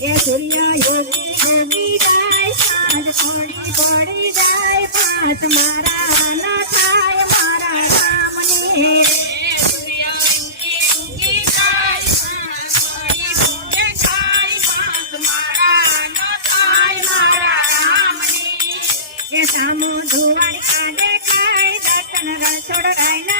એ સૂર્ય યોગી ડૂબી જાય સાંજ થોડી પડી જાય પાંચ મારા ના થાય મારા રામની સામો ધોવાણી કાઢે ખાય દર્શન રસોડ ગાય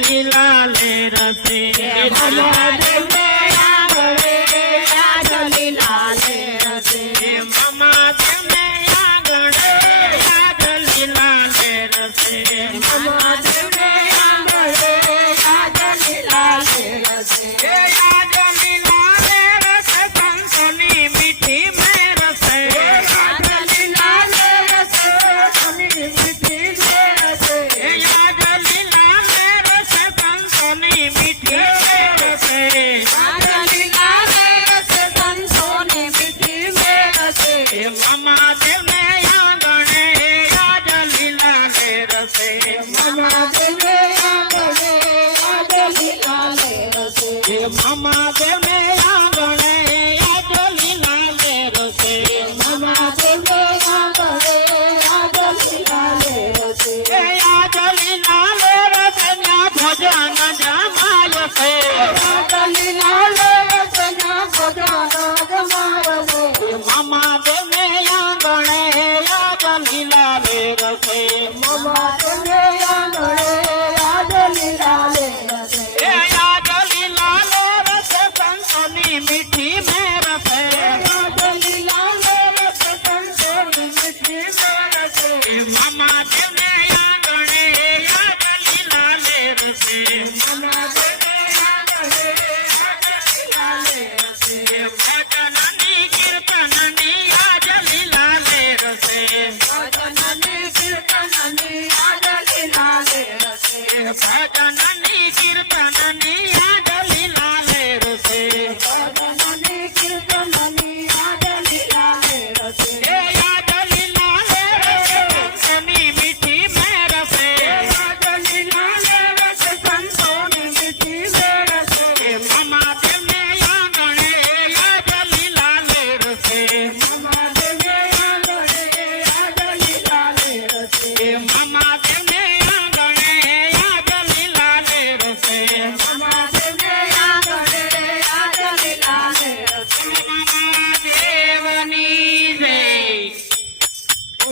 लीला ले रसे Mama, ભજનની કીર્તનની આગલી લાલે રસે ભજનની કીર્તનની આગલી લાલે રસે